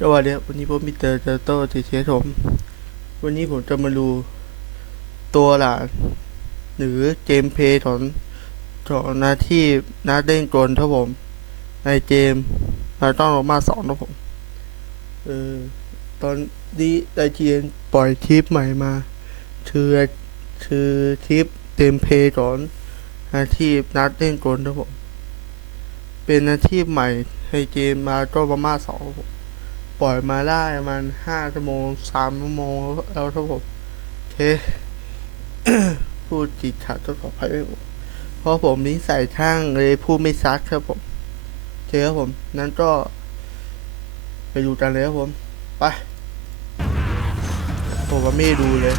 สวัสดีครับวันนี้ผมมิสเตอร์ดผมวันนี้ผมจะมาดูตัวหลานหรือเกมเพลย์ของหน้าที่นักเล่นกลครับผมในเกมเราต้องลงมา2ครับผมตอนนี้ไอจีเอ็นปล่อยทริปใหม่มาคือคือทริปเกมเพลย์ของหน้าที่นักเล่นกลครับผมเป็นหน้าที่ใหม่ในเกมมาก็ประมาณ2ครับผมปล่อยมาได้ประมาณ5 ชั่วโมง3 ชั่วโมงแล้วครับผมโอเค พูดจิตขัดต้องขออภัยด้วยเพราะผมนิสัยช่างเลยพูดไม่ซัดครับผมโอเคครับผมนั้นก็ไปดูกันเลยครับผมไปผมว่าไม่ดูเลย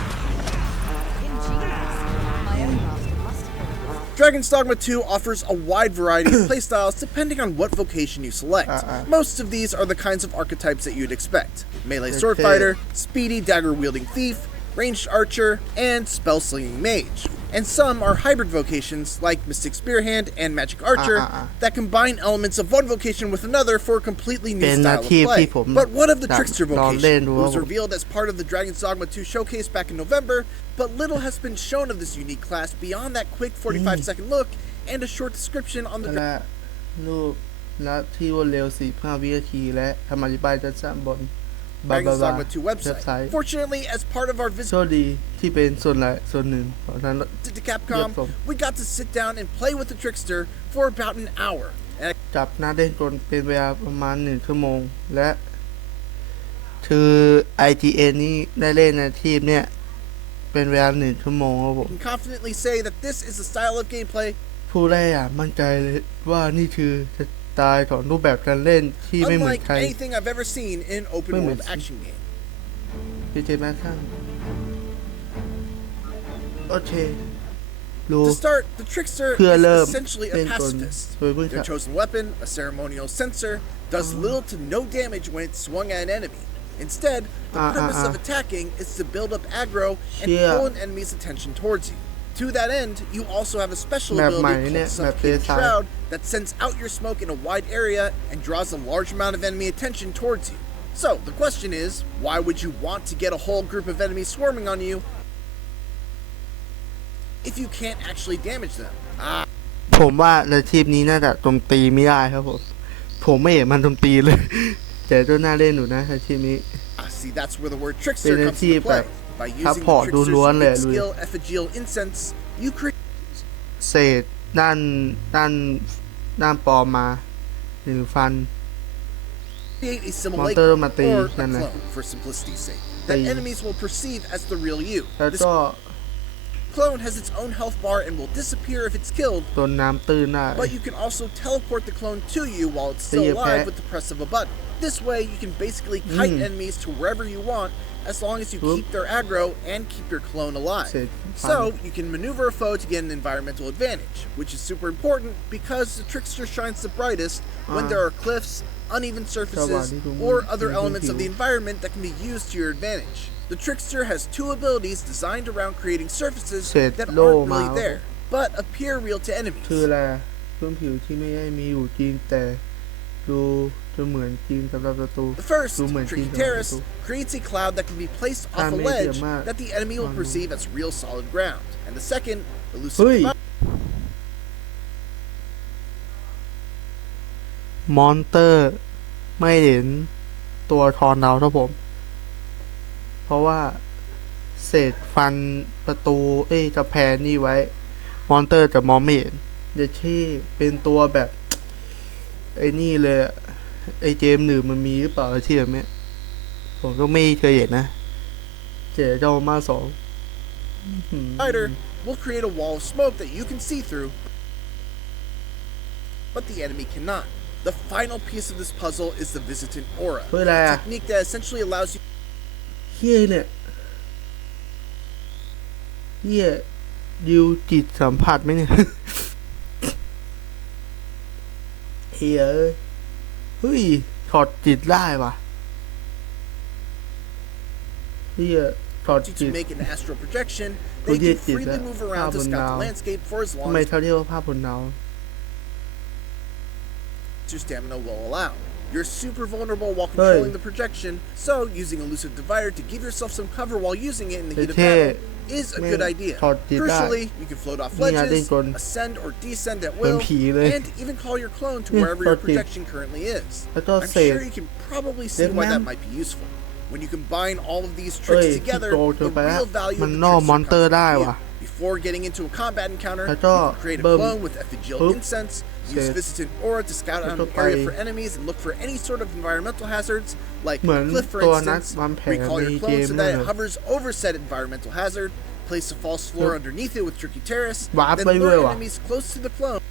Dragon's Dogma 2 offers a wide variety of playstyles depending on what vocation you select. Most of these are the kinds of archetypes that you'd expect. Melee sword fighter, speedy dagger-wielding thief, ranged archer, and spell-slinging mage. And some are hybrid vocations like Mystic Spearhand and Magic Archer that combine elements of one vocation with another for a completely new style of play. But what of the Trickster vocation? It was revealed as part of the Dragon's Dogma 2 showcase back in November, but little has been shown of this unique class beyond that quick 45-second look and a short description on the รูปและที่รวดเร็ว45 วินาทีและคำอธิบายด้านบน Dragon's Dogma 2 website. Fortunately, as part of our visit โชคดีที่เป็นส่วนหนึ่งของนั้น to Capcom, we got to sit down and play with the Trickster for about an hour. จับหน้าเล่นกลเป็นเวลาประมาณ1 ชั่วโมงและคือ IGN นี่ได้เล่นในทีมเนี่ยเป็นเวลา1 ชั่วโมงครับผม I can confidently say that this is the style of gameplay ผู้เล่นมั่นใจเลยว่านี่คือสไตล์ของรูปแบบการเล่นที่ไม่เหมือน unlike ใคร anything I've ever seen in an open world action game. พี่เจมาท่านโอเค To start, the Trickster is essentially a pacifist. Their chosen weapon, a ceremonial censer, does little to no damage when it's swung at an enemy. Instead, the purpose of attacking is to build up aggro and pull an enemy's attention towards you. To that end, you also have a special ability called Suffocating Shroud that sends out your smoke in a wide area and draws a large amount of enemy attention towards you. So, the question is, why would you want to get a whole group of enemies swarming on you if you can't actually damage them? ผมว่าในทีมนี้น่าจะโจมตีไม่ได้ครับผมไม่เห็นมันโจมตีเลยแต่ก็น่าเล่นอยู่นะในทีมนี้ See, that's where the word Trickster comes into play. By using the Trickster's unique skill, Effigial Incense, you create เศษด้านปลอมมาหรือฟัน a simulacrum or a clone, for simplicity's sake, that enemies will perceive as the real you. This clone has its own health bar and will disappear if it's killed, but you can also teleport the clone to you while it's still alive with the press of a button. This way, you can basically kite enemies to wherever you want, as long as you keep their aggro and keep your clone alive. So, you can maneuver a foe to get an environmental advantage, which is super important because the Trickster shines the brightest when there are cliffs, uneven surfaces, or other elements of the environment that can be used to your advantage. The Trickster has 2 abilities designed around creating surfaces that aren't really there, but appear real to enemies. คืออะไรพื้นผิวที่ไม่ได้มีอยู่จริงแต่ดูจะเหมือนจริงสำหรับศัตรู The first, Tricky Terrace, creates a cloud that can be placed off a ledge that the enemy will perceive as real solid ground. And the second, Elusive มอนเตอร์ไม่เห็นตัวทอนเราครับผมเพราะว่าเศษฟันประตูกระแพงนี่ไว้มอนเตอร์จะมองไม่เห็นจะที่เป็นตัวแบบไอ้นี่เลยไอ้เกมหนึ่งมันมีหรือเปล่าที่แบบนี้ผมก็ไม่เคยเห็นนะเจ๋จะมา2 Spider will create a wall of smoke that you can see through, but the enemy cannot. The final piece of this puzzle is the Visitant Aura, a technique that essentially allows you เฮียเนี่ยเฮียดิวจิตสัมผัสไหมเนี่ยเฮียเฮ้ยถอดจิตได้ปะเฮียถอดจิต to make an astral projection, they can freely move around to scout the landscape for as ทำ long ไม as เขาเรียกว่าภาพบนดาว your stamina will allow. You're super vulnerable while controlling the projection, so using Elusive Divider to give yourself some cover while using it in the heat of battle is a good idea. Crucially, you can float off ledges, ascend or descend at will, and even call your clone to wherever your projection currently is. I'm sure you can probably see why that might be useful. When you combine all of these tricks together, the real value of the Trickster comes from you. Before getting into a combat encounter, you can create a clone with effigial incense, use Visitant Aura to scout out an area for enemies and look for any sort of environmental hazards, like a cliff for instance, recall your clone so that it hovers over said environmental hazard, place a false floor underneath it with Tricky Terrace, then lure enemies close to the clone,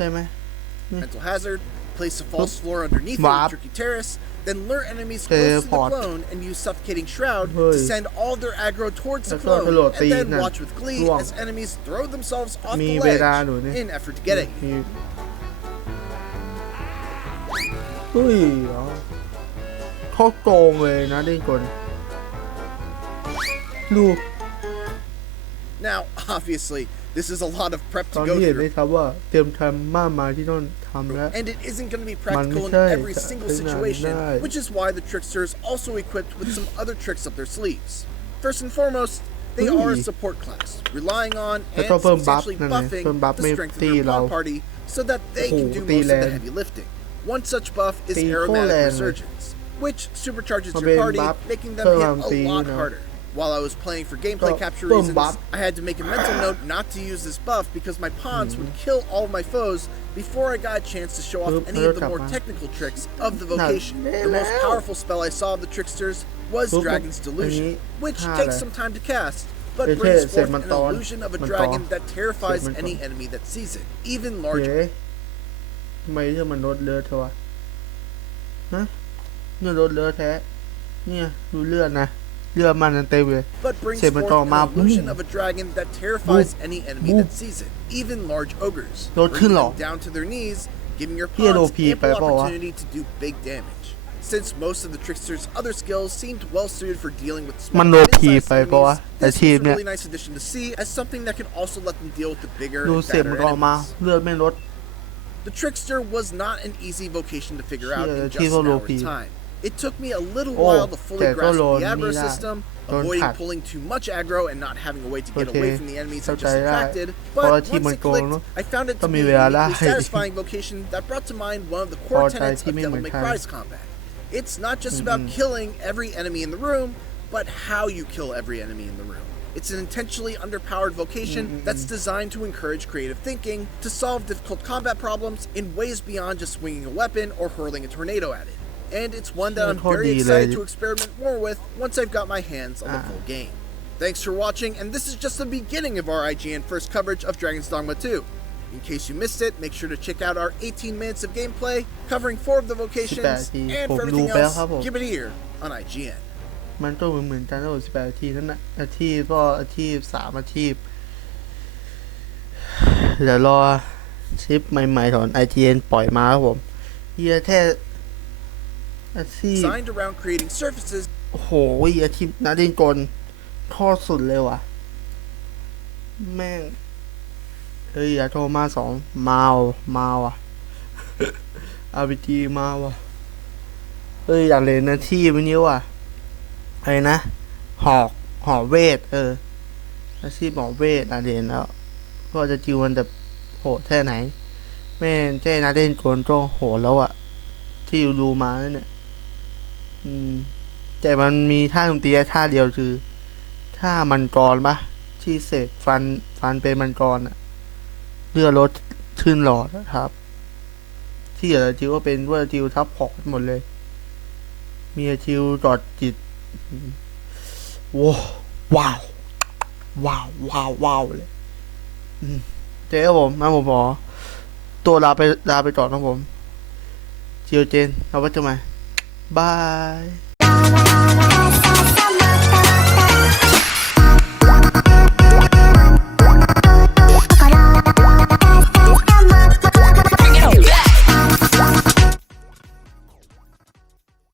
environmental hazard, place a false floor underneath it with Tricky Terrace, then lure enemies close to the clone and use Suffocating Shroud to send all their aggro towards the clone, and then watch with glee as enemies throw themselves off the ledge in effort to get at you. เฮ้ยเขาโกงเลยนะเล่นกลลูก Now, obviously, this is a lot of prep to ตอน go นี้เห็นไหม through. ครับว่าเตรียมทำมากมายที่ต้องทำแล้ว And it isn't going to be practical in every single situation, which is why the Trickster is also equipped with some other tricks up their sleeves. First and foremost, they are a support class, relying on and substantially buffing the strength of your pawn party so that they can do most of the heavy lifting. One such buff is Aromatic Resurgence, which supercharges your party, making them hit a lot harder. While I was playing for gameplay capture reasons, I had to make a mental note not to use this buff because my pawns would kill all of my foes before I got a chance to show off any of the more technical tricks of the vocation. The most powerful spell I saw of the Tricksters was Dragon's Delusion, which takes some time to cast, but brings forth an illusion of a dragon that terrifies any enemy that sees it, even larger. ทำไมเรื่องมันลดเลือดเธอวะฮะเนี่ยลดเลือดแท้เนี่ยดูเลือดนะเลือดมันเต็มเลย But brings forth an illusion of a dragon that terrifies any enemy that sees it, even large ogres, bringing them down to their knees, giving your pawns ample opportunity to do big damage. Since most of the Trickster's other skills seemed well suited for dealing with small and mid-sized enemies, this was a really nice addition to see as something that can also let them deal with the bigger and badder enemies. เลือดไม่ลด The Trickster was not an easy vocation to figure out in just an hour's time. It took me a little while to fully grasp the aggro system, avoiding pulling too much aggro and not having a way to get away from the enemies I just attracted, but once it clicked, I found it to be a uniquely satisfying vocation that brought to mind one of the core tenets of Devil May Cry's combat. It's not just about killing every enemy in the room, but how you kill every enemy in the room. It's an intentionally underpowered vocation that's designed to encourage creative thinking to solve difficult combat problems in ways beyond just swinging a weapon or hurling a tornado at it. And it's one that I'm very excited to experiment more with once I've got my hands on the full game. Thanks for watching, and this is just the beginning of our IGN first coverage of Dragon's Dogma 2. In case you missed it, make sure to check out our 18 minutes of gameplay covering 4 of the vocations, and for everything else, give it a ear on IGN. มันก็เหมือนกันทั้งหมด18นาทีนั่นแหละอาชีพก็อาชีพ3อาชีพเดี๋ยวรอคลิปใหม่ๆของ IGN ปล่อยมาครับผมเฮียแค่อาชีพ Designed around creating surfaces โอ้โหอาชีพนักเล่นกลทอดสุดเลยว่ะแม่งเฮ้ยอย่าโทรมา2มาว่ะ RPG มาว่ะเฮ้ยอยากเล่นอาชีพนี้ว่ะอะไรนะหอเวทอาชีพหมอเวทเด่นแล้วก็จะจิวมันแบบโหดแค่ไหนแม่งแค่นักเล่นกลก็โหดแล้วอะที่ดูมาเนี่ยแต่มันมีท่าดนตรีท่าเดียวคือท่ามังกรปะที่เสกฟันเป็นมังกรอะเลือดลดขึ้นหลอดนะครับที่เหลือจิวก็เป็นว่าจิวทับพอร์ตหมดเลยมีจิวจอดจิตว้าวเลยเจ๊ครับผมผมขอตัวลาไปก่อนครับผมเจียวเจนเอาไว้จะมาบาย